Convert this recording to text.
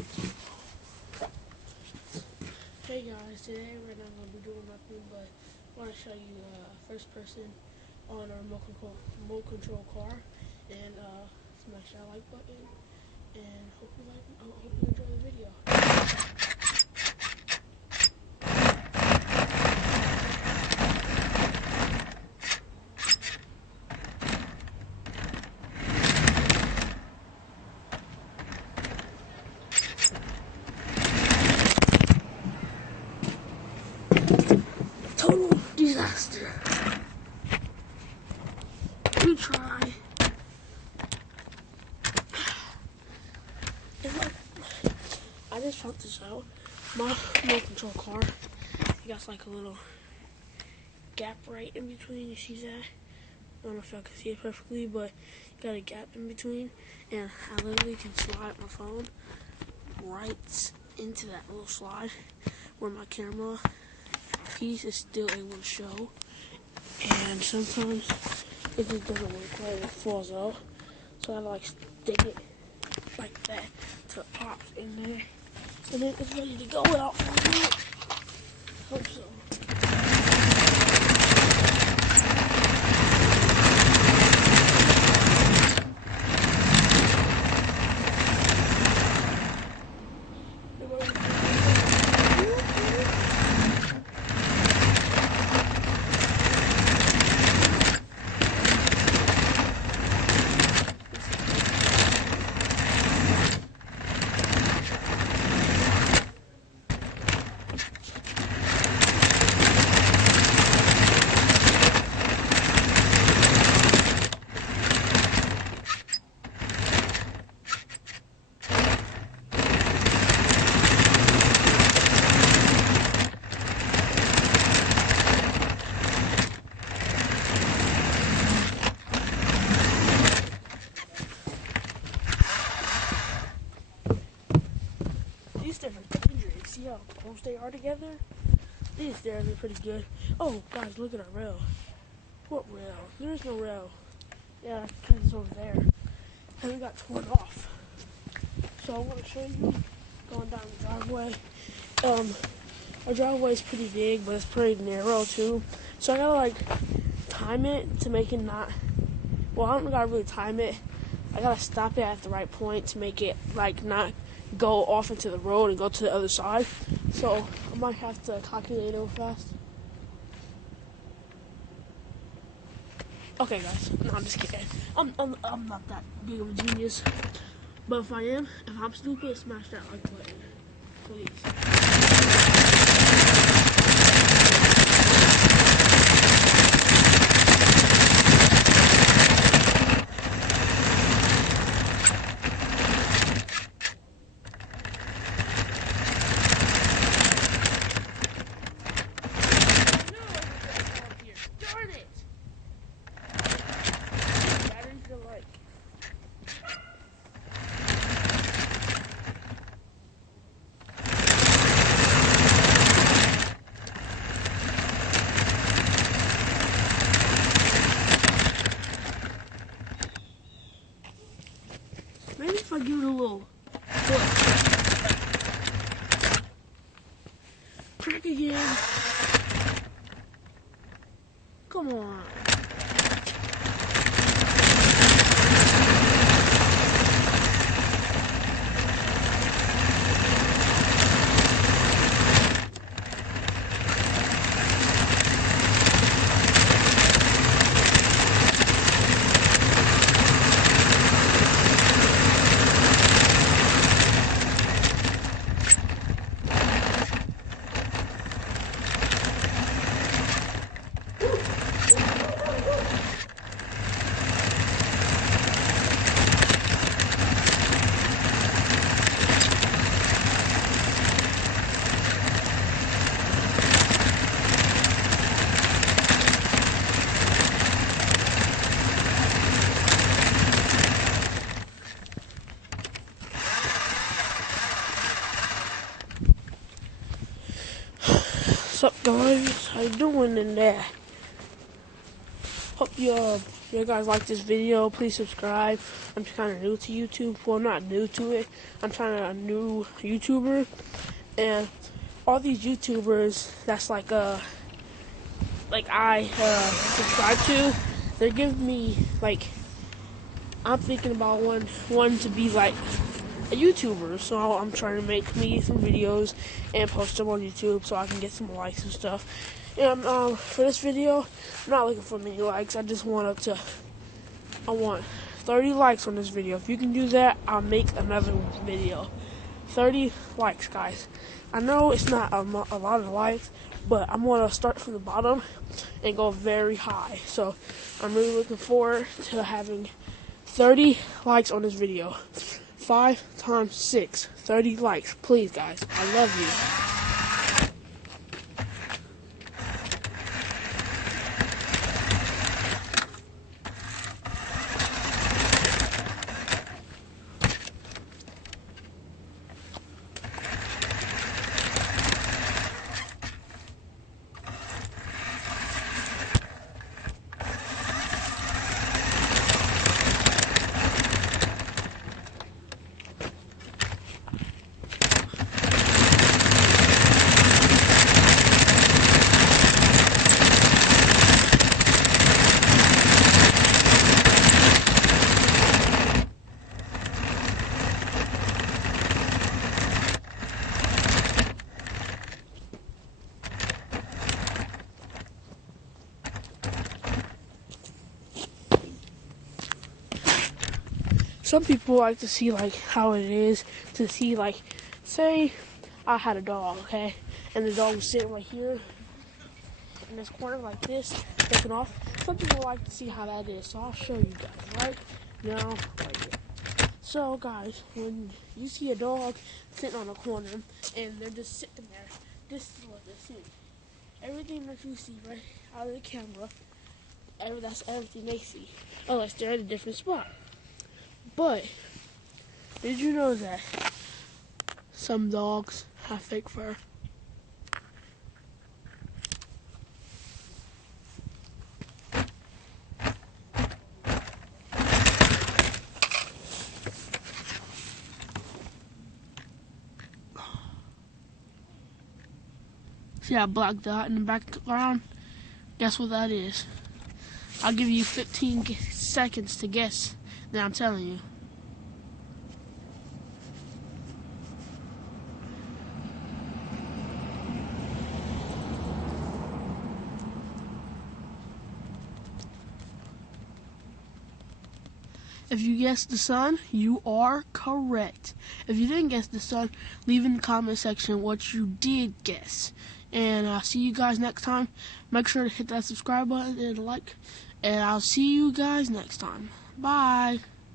Hey guys, today we're not going to be doing nothing, but I want to show you first person on our remote control car, and smash that like button, and hope you enjoy the video. Total disaster. We try. I just found this out. My remote control car, it got like a little gap right in between. You see that? I don't know if y'all can see it perfectly, but you got a gap in between, and I literally can slide my phone right into that little slide where my camera piece is still able to show. And sometimes it just doesn't work right, it falls out. So I like stick it like that to pop in there, and then it's ready to go without falling out. Hope so. These stairs are dangerous. See how close they are together? These stairs are pretty good. Oh, guys, look at our rail. What rail? There's no rail. Yeah, because it's over there. And it got torn off. So I want to show you going down the driveway. Our driveway is pretty big, but it's pretty narrow too. So I gotta like time it to make it not. Well, I don't gotta really time it. I gotta stop it at the right point to make it like not go off into the road and go to the other side. So I might have to calculate it real fast. Okay, guys. No, I'm just kidding. I'm not that big of a genius. But if I'm stupid, smash that like button, please. Darn it! Batteries are like. Maybe if I give it a little push. Crack again. Come on. What's up, guys? How you doing in there? Hope you're If you guys like this video, please subscribe. I'm kind of new to YouTube. Well, I'm not new to it. I'm trying to a new YouTuber. And all these YouTubers that's like I subscribe to, they're giving me like, I'm thinking about one to be like a YouTuber, so I'm trying to make me some videos and post them on YouTube so I can get some likes and stuff. And for this video, I'm not looking for many likes. I want 30 likes on this video. If you can do that, I'll make another video. 30 likes, guys. I know it's not a lot of likes, but I'm going to start from the bottom and go very high. So I'm really looking forward to having 30 likes on this video. 5 times 6, 30 likes. Please, guys. I love you. Some people like to see like how it is to see like, say I had a dog, okay, and the dog was sitting right here in this corner like this, taking off. Some people like to see how that is, so I'll show you guys right now, right here. So guys, when you see a dog sitting on a corner and they're just sitting there, this is what they're seeing. Everything that you see right out of the camera, that's everything they see, unless they're at a different spot. But did you know that some dogs have fake fur? See that black dot in the background? Guess what that is? I'll give you 15 seconds to guess. Then I'm telling you. If you guessed the sun, you are correct. If you didn't guess the sun, leave in the comment section what you did guess. And I'll see you guys next time. Make sure to hit that subscribe button and like. And I'll see you guys next time. Bye.